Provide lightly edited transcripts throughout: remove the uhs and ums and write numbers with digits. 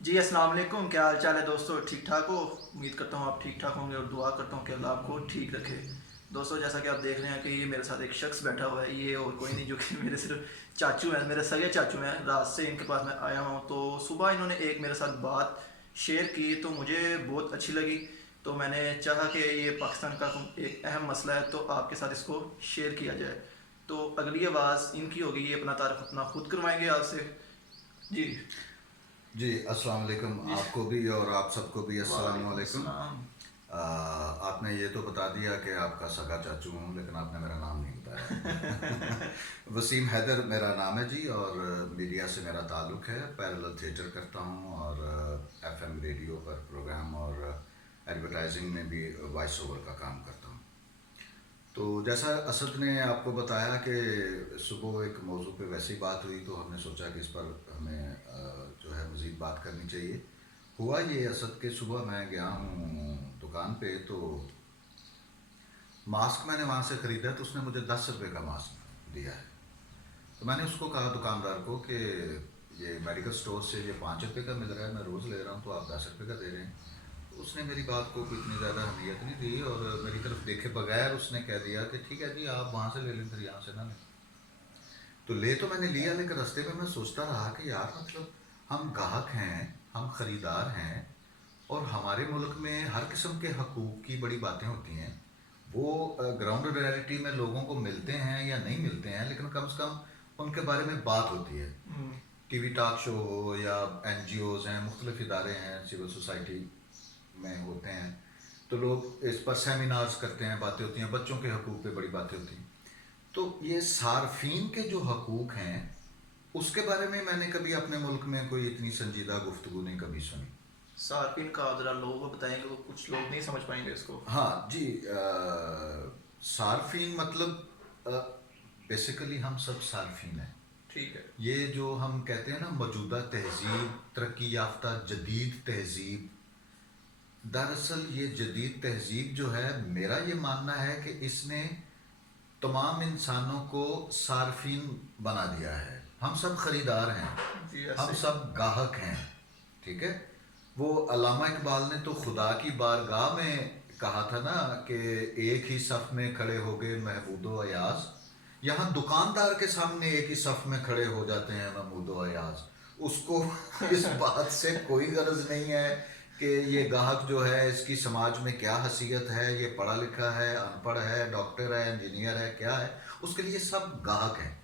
جی السلام علیکم، کیا حال چال ہے دوستو؟ ٹھیک ٹھاک ہو؟ امید کرتا ہوں آپ ٹھیک ٹھاک ہوں گے اور دعا کرتا ہوں کہ اللہ آپ کو ٹھیک رکھے۔ دوستو جیسا کہ آپ دیکھ رہے ہیں کہ یہ میرے ساتھ ایک شخص بیٹھا ہوا ہے، یہ اور کوئی نہیں جو کہ میرے صرف چاچو ہیں، میرے سگے چاچو ہیں۔ رات سے ان کے پاس میں آیا ہوں تو صبح انہوں نے ایک میرے ساتھ بات شیئر کی تو مجھے بہت اچھی لگی، تو میں نے چاہا کہ یہ پاکستان کا ایک اہم مسئلہ ہے تو آپ کے ساتھ اس کو شیئر کیا جائے۔ تو اگلی آواز ان کی ہوگی، یہ اپنا تعارف اپنا خود کروائیں گے آپ سے۔ جی جی السلام علیکم جی آپ کو بھی اور آپ سب کو بھی السلام وعلیکم علیکم۔ السلام۔ آپ نے یہ تو بتا دیا کہ آپ کا سگا چاچو ہوں، لیکن آپ نے میرا نام نہیں بتایا۔ وسیم حیدر میرا نام ہے جی، اور میڈیا سے میرا تعلق ہے، پیرلل تھیٹر کرتا ہوں اور ایف ایم ریڈیو پر پروگرام اور ایڈورٹائزنگ میں بھی وائس اوور کا کام کرتا ہوں۔ تو جیسا اسد نے آپ کو بتایا کہ صبح ایک موضوع پہ ویسی بات ہوئی تو ہم نے سوچا کہ اس پر ہمیں جو ہے مزید بات کرنی چاہیے۔ ہوا یہ اسد کہ صبح میں گیا ہوں دکان پہ، تو ماسک میں نے وہاں سے خریدا تو اس نے مجھے 10 روپے کا ماسک دیا ہے۔ تو میں نے اس کو کہا دکاندار کو کہ یہ میڈیکل سٹور سے یہ 5 روپے کا مل رہا ہے، میں روز لے رہا ہوں تو آپ 10 روپے کا دے رہے ہیں۔ تو اس نے میری بات کو اتنی زیادہ اہمیت نہیں دی اور میری طرف دیکھے بغیر اس نے کہہ دیا کہ ٹھیک ہے جی آپ وہاں سے لے لیں، پھر یہاں سے نہ لیں۔ تو لے تو میں نے لیا، لیکن رستے میں سوچتا رہا کہ یار مطلب ہم گاہک ہیں، ہم خریدار ہیں، اور ہمارے ملک میں ہر قسم کے حقوق کی بڑی باتیں ہوتی ہیں۔ وہ گراؤنڈ ریئلٹی میں لوگوں کو ملتے ہیں یا نہیں ملتے ہیں، لیکن کم سے کم ان کے بارے میں بات ہوتی ہے۔ ٹی وی ٹاک شو ہو یا این جی اوز ہیں، مختلف ادارے ہیں سول سوسائٹی میں ہوتے ہیں، تو لوگ اس پر سیمینارز کرتے ہیں، باتیں ہوتی ہیں، بچوں کے حقوق پہ بڑی باتیں ہوتی ہیں۔ تو یہ صارفین کے جو حقوق ہیں اس کے بارے میں نے کبھی اپنے ملک میں کوئی اتنی سنجیدہ گفتگو نہیں کبھی سنی۔ صارفین کا ذرا لوگوں کو بتائیں گے، وہ کچھ لوگ نہیں سمجھ پائیں گے اس کو۔ ہاں جی، صارفین مطلب بیسیکلی ہم سب صارفین ہیں۔ ٹھیک ہے۔ یہ جو ہم کہتے ہیں نا موجودہ تہذیب، ترقی یافتہ جدید تہذیب، دراصل یہ جدید تہذیب جو ہے، میرا یہ ماننا ہے کہ اس نے تمام انسانوں کو صارفین بنا دیا ہے۔ ہم سب خریدار ہیں، جی ہم ایسے سب گاہک ہیں، ٹھیک ہے۔ وہ علامہ اقبال نے تو خدا کی بارگاہ میں کہا تھا نا کہ ایک ہی صف میں کھڑے ہو گئے محمود و ایاز۔ یہاں دکاندار کے سامنے ایک ہی صف میں کھڑے ہو جاتے ہیں محمود و ایاز۔ اس کو اس بات سے کوئی غرض نہیں ہے کہ یہ گاہک جو ہے اس کی سماج میں کیا حیثیت ہے، یہ پڑھا لکھا ہے، ان پڑھ ہے، ڈاکٹر ہے، انجینئر ہے، کیا ہے۔ اس کے لیے سب گاہک ہیں۔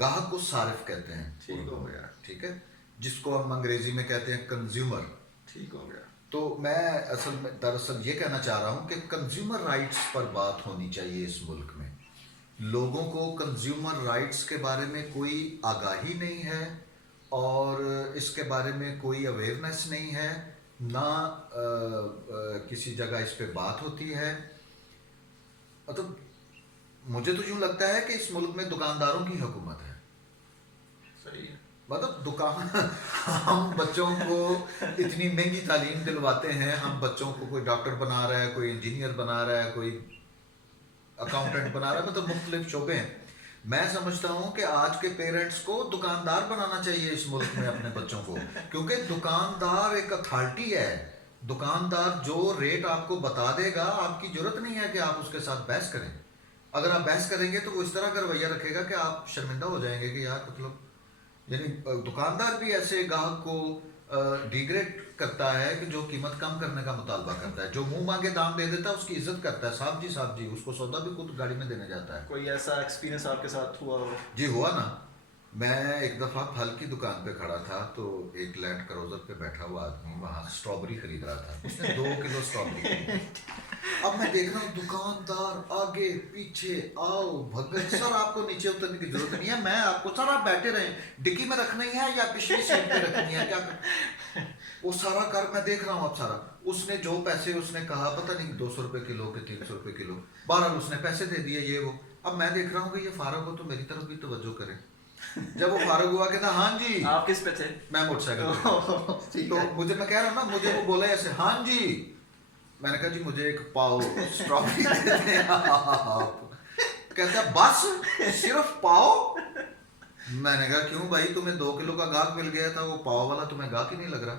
گاہک کو صارف کہتے ہیں ٹھیک اردو ہو میں، گیا۔ ٹھیک ہے، جس کو ہم انگریزی میں کہتے ہیں کنزیومر۔ ٹھیک ہو گیا۔ تو میں اصل میں دراصل یہ کہنا چاہ رہا ہوں کہ کنزیومر رائٹس پر بات ہونی چاہیے اس ملک میں۔ لوگوں کو کنزیومر رائٹس کے بارے میں کوئی آگاہی نہیں ہے اور اس کے بارے میں کوئی اویئرنیس نہیں ہے، نہ کسی جگہ اس پہ بات ہوتی ہے۔ مطلب مجھے تو یوں لگتا ہے کہ اس ملک میں دکانداروں کی حکومت ہے۔ صحیح ہے۔ مطلب دکان ہم بچوں کو اتنی مہنگی تعلیم دلواتے ہیں، ہم بچوں کو کوئی ڈاکٹر بنا رہا ہے، کوئی انجینئر بنا رہا ہے، کوئی اکاؤنٹنٹ بنا رہا ہے، مطلب مختلف شعبے ہیں۔ میں سمجھتا ہوں کہ آج کے پیرنٹس کو دکاندار بنانا چاہیے اس ملک میں اپنے بچوں کو، کیونکہ دکاندار ایک اتھارٹی ہے۔ دکاندار جو ریٹ آپ کو بتا دے گا، آپ کی ضرورت نہیں ہے کہ آپ اس کے ساتھ بحث کریں۔ اگر آپ بحث کریں گے تو وہ اس طرح کا رویہ رکھے گا کہ آپ شرمندہ ہو جائیں گے کہ یار مطلب، یعنی دکاندار بھی ایسے گاہک کو ڈیگریڈ کرتا ہے کہ جو قیمت کم کرنے کا مطالبہ کرتا ہے، جو منہ مانگے دام دے دیتا ہے اس کی عزت کرتا ہے، صاحب جی، اس کو سودا بھی خود گاڑی میں دینے جاتا ہے۔ کوئی ایسا ایکسپیرینس آپ کے ساتھ ہوا ہو؟ جی ہوا نا۔ میں ایک دفعہ پھل کی دکان پہ کھڑا تھا تو ایک لینڈ کروزر پہ بیٹھا ہوا آدمی وہاں اسٹرابری خرید رہا تھا، اس نے 2 کلو اسٹرابری خریدی۔ اب میں دیکھ رہا ہوں دکاندار آگے پیچھے، آؤ بھگت، سر آپ کو نیچے اترنے کی ضرورت نہیں ہے، میں آپ کو، سر آپ بیٹھے رہیں، ڈکی میں رکھنی ہے یا پچھلی سیٹ پہ رکھنی ہے، کیا وہ سارا کر میں دیکھ رہا ہوں۔ اب سارا اس نے جو پیسے اس نے کہا، پتہ نہیں 200 روپے کلو کہ 300 روپے کلو، بہرحال اس نے پیسے دے دیے یہ وہ۔ اب میں دیکھ رہا ہوں کہ یہ فارغ ہو تو میری طرف بھی توجہ کرے۔ جب وہ فارغ ہوا کہتا ہاں جی، آپ کس پہ تھے؟ میں موٹر سائیکل پہ، تو مجھے، میں کہہ رہا ہوں نا، مجھے وہ بولا ایسے ہاں جی، میں نے کہا جی مجھے ایک پاؤ اسٹرابری دے دیں آپ۔ کہتا ہے بس صرف پاؤ؟ میں نے کہا کیوں بھائی، تمہیں 2 کلو کا گاہک مل گیا تھا، وہ پاؤ والا تمہیں گاہک ہی نہیں لگ رہا؟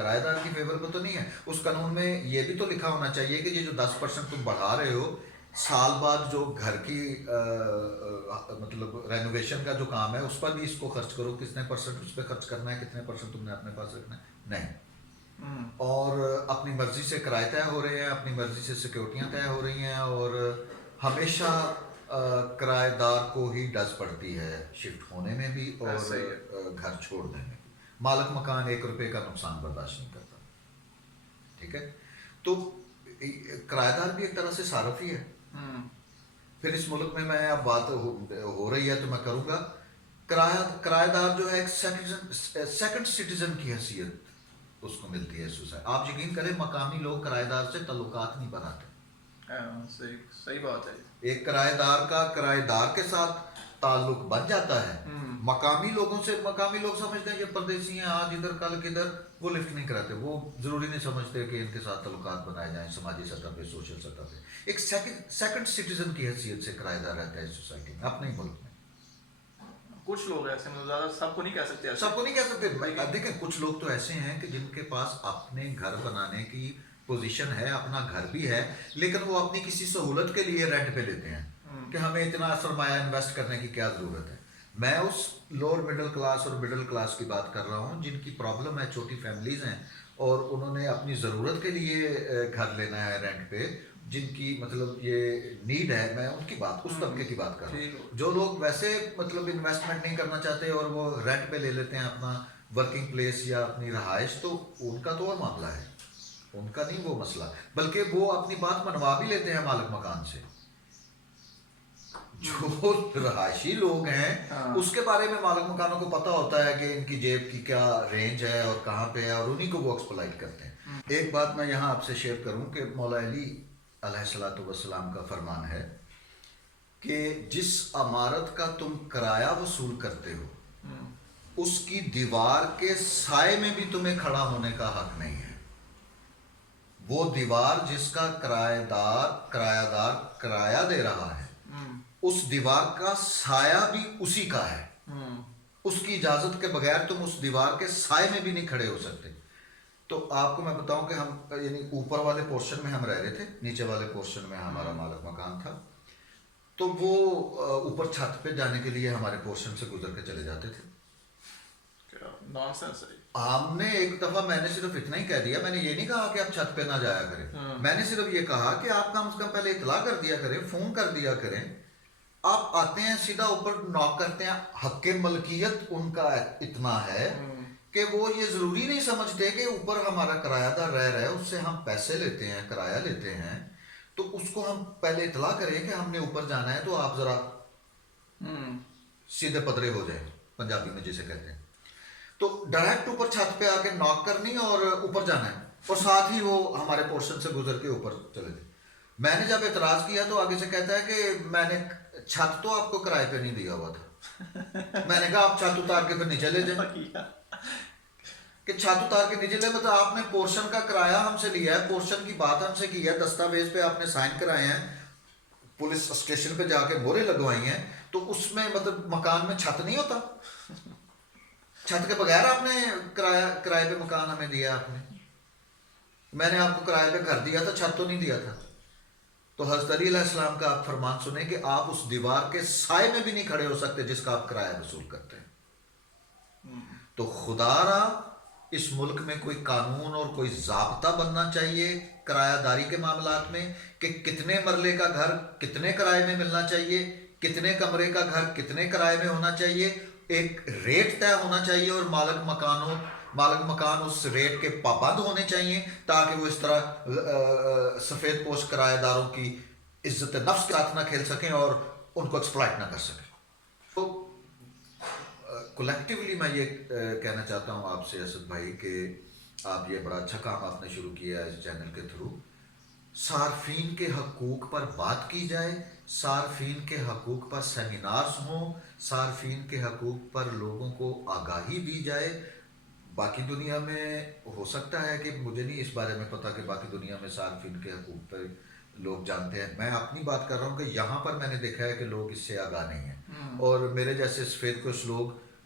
کرایہ دار کی فیور میں تو نہیں ہے. اس قانون میں یہ بھی تو لکھا ہونا چاہیے کہ یہ جو 10% تم بڑھا رہے ہو سال بعد جو گھر کی مطلب رینوویشن کا جو کام ہے اس پر بھی اس کو خرچ کرو. کتنے پرسنٹ اس پہ خرچ کرنا ہے, کتنے پرسنٹ تم نے اپنے پاس رکھنا ہے, نہیں. اور اپنی مرضی سے کرائے طے ہو رہے ہیں, اپنی مرضی سے سیکورٹیاں طے ہو رہی ہیں, اور ہمیشہ کرایہ دار کو ہی ڈز پڑتی ہے شفٹ ہونے میں بھی اور گھر چھوڑنے میں بھی. مالک مکان 1 روپے کا نقصان برداشت نہیں کرتا. ٹھیک ہے, تو کرایہ دار بھی ایک طرح سے صارف ہی ہے. پھر اس ملک میں اب بات ہو رہی ہے تو میں کروں گا, کرایہ دار جو ہے ایک سیکنڈ سٹیزن کی حیثیت اس کو ملتی ہے سوسائٹی. آپ یقین کریں مقامی لوگ کرایہ دار سے تعلقات نہیں بناتے. صحیح بات ہے. ایک کرایہ دار کا کرایہ دار کے ساتھ تعلق بن جاتا ہے. مقامی لوگوں سے, مقامی لوگ سمجھتے ہیں یہ پردیسی ہیں, آج ادھر کل کدھر, وہ لفٹ نہیں کراتے. وہ ضروری نہیں سمجھتے کہ ان کے ساتھ تعلقات بنائے جائیں سماجی سطح پہ, سوشل سطح پہ. ایک سیکنڈ سٹیزن کی حیثیت سے کرایہ دار رہتا ہے اس سوسائٹی میں, اپنے ہی ملک میں. کچھ لوگ ایسے, زیادہ سب کو نہیں کہہ سکتے, سب کو نہیں کہہ سکتے. دیکھیں کچھ لوگ تو ایسے ہیں کہ جن کے پاس اپنے گھر بنانے کی پوزیشن ہے, اپنا گھر بھی ہے, لیکن وہ اپنی کسی سہولت کے لیے رینٹ پہ لیتے ہیں کہ ہمیں اتنا سرمایہ انویسٹ کرنے کی کیا ضرورت ہے. میں اس لوور مڈل کلاس اور مڈل کلاس کی بات کر رہا ہوں جن کی پرابلم ہے, چھوٹی فیملیز ہیں اور انہوں نے اپنی ضرورت کے لیے گھر لینا ہے رینٹ پہ, جن کی مطلب یہ نیڈ ہے. میں ان کی بات, اس طبقے کی بات کر رہا ہوں. جو لوگ ویسے مطلب انویسٹمنٹ نہیں کرنا چاہتے اور وہ رینٹ پہ لے لیتے ہیں اپنا ورکنگ پلیس یا اپنی رہائش, تو ان کا تو اور معاملہ ہے, ان کا نہیں وہ مسئلہ. بلکہ وہ اپنی بات منوا بھی لیتے ہیں مالک مکان سے. جو رہائشی لوگ ہیں اس کے بارے میں مالک مکانوں کو پتہ ہوتا ہے کہ ان کی جیب کی کیا رینج ہے اور کہاں پہ ہے, اور انہی کو وہ ایکسپلائٹ کرتے ہیں. ایک بات میں یہاں آپ سے شیئر کروں کہ مولا علی علیہ الصلوۃ والسلام کا فرمان ہے کہ جس عمارت کا تم کرایہ وصول کرتے ہو اس کی دیوار کے سائے میں بھی تمہیں کھڑا ہونے کا حق نہیں ہے. وہ دیوار جس کا کرایہ دار کرایہ دے رہا ہے اس دیوار کا سایہ بھی اسی کا ہے. اس کی اجازت کے بغیر تم اس دیوار کے سائے میں بھی نہیں کھڑے ہو سکتے. تو آپ کو میں بتاؤں کہ ہم یعنی اوپر والے پورشن میں ہم رہ رہے تھے, نیچے والے پورشن میں ہمارا مالک مکان تھا. تو وہ اوپر چھت پہ جانے کے لیے ہمارے پورشن سے گزر کے چلے جاتے تھے. ہم نے ایک دفعہ, میں نے صرف اتنا ہی کہہ دیا, میں نے یہ نہیں کہا کہ آپ چھت پہ نہ جایا کریں, میں نے صرف یہ کہا کہ آپ کم سے کم پہلے اطلاع کر دیا کریں, فون کر دیا کریں. آپ آتے ہیں سیدھا اوپر ناک کرتے ہیں, حق ملکیت ان کا اتنا ہے کہ وہ یہ ضروری نہیں سمجھتے کہ اوپر ہمارا کرایہ دار رہ رہا ہے, اس سے ہم پیسے لیتے ہیں, کرایہ لیتے ہیں, تو اس کو ہم پہلے اطلاع کریں کہ ہم نے اوپر جانا ہے, تو آپ ذرا سیدھے پدرے ہو جائیں, پنجابی میں جسے کہتے ہیں. تو ڈائریکٹ اوپر چھت پہ آ کے ناک کرنی اور اوپر جانا ہے, اور ساتھ ہی وہ ہمارے پورشن سے گزر کے اوپر چلے گئے. میں نے جب اعتراض کیا تو آگے سے کہتا ہے کہ میں نے چھت تو آپ کو کرائے پہ نہیں دیا ہوا تھا. میں نے کہا آپ چھت اتار کے پھر نیچے لے جائیں, کہ چھت اتار کے نیچے لے, مطلب آپ نے پورشن کا کرایہ ہم سے لیا ہے, پورشن کی بات ہم سے کی ہے, دستاویز پہ آپ نے سائن کرائے ہیں, پولیس اسٹیشن پہ جا کے مورے لگوائی ہیں, تو اس میں مطلب مکان میں چھت نہیں ہوتا. چھت کے بغیر آپ نے کرائے پہ مکان ہمیں دیا آپ نے. میں نے آپ کو کرائے پہ گھر دیا تھا, چھت تو نہیں دیا تھا. تو حضرت علی علیہ السلام کا آپ فرمان سنیں کہ آپ اس دیوار کے سائے میں بھی نہیں کھڑے ہو سکتے جس کا آپ کرایہ وصول کرتے ہیں. تو خدا را اس ملک میں کوئی قانون اور کوئی ضابطہ بننا چاہیے کرایہ داری کے معاملات میں, کہ کتنے مرلے کا گھر کتنے کرائے میں ملنا چاہیے, کتنے کمرے کا گھر کتنے کرائے میں ہونا چاہیے. ایک ریٹ طے ہونا چاہیے اور مالک مکان اس ریٹ کے پابند ہونے چاہیے, تاکہ وہ اس طرح سفید پوش کرایہ داروں کی عزت نفس کے ساتھ نہ کھیل سکیں اور ان کو ایکسپلائٹ نہ کر سکیں. تو کولیکٹیولی میں یہ کہنا چاہتا ہوں آپ سے اسد بھائی کہ آپ یہ بڑا اچھا کام آپ نے شروع کیا ہے اس چینل کے تھرو. صارفین کے حقوق پر بات کی جائے, صارفین کے حقوق پر سیمینارز ہوں, صارفین کے حقوق پر لوگوں کو آگاہی دی جائے. باقی دنیا میں ہو سکتا ہے کہ مجھے نہیں اس بارے میں پتہ کہ باقی دنیا میں صارفین کے حقوق پر لوگ جانتے ہیں. میں اپنی بات کر رہا ہوں کہ یہاں پر میں نے دیکھا ہے کہ لوگ اس سے آگاہ نہیں ہیں, اور میرے جیسے سفید کچھ لوگ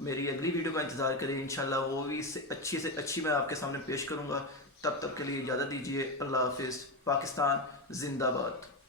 میری اگلی ویڈیو کا انتظار کریں، انشاءاللہ وہ بھی سے اچھی میں آپ کے سامنے پیش کروں گا. تب تک کے لیے اجازت دیجیے. اللہ حافظ. پاکستان زندہ باد.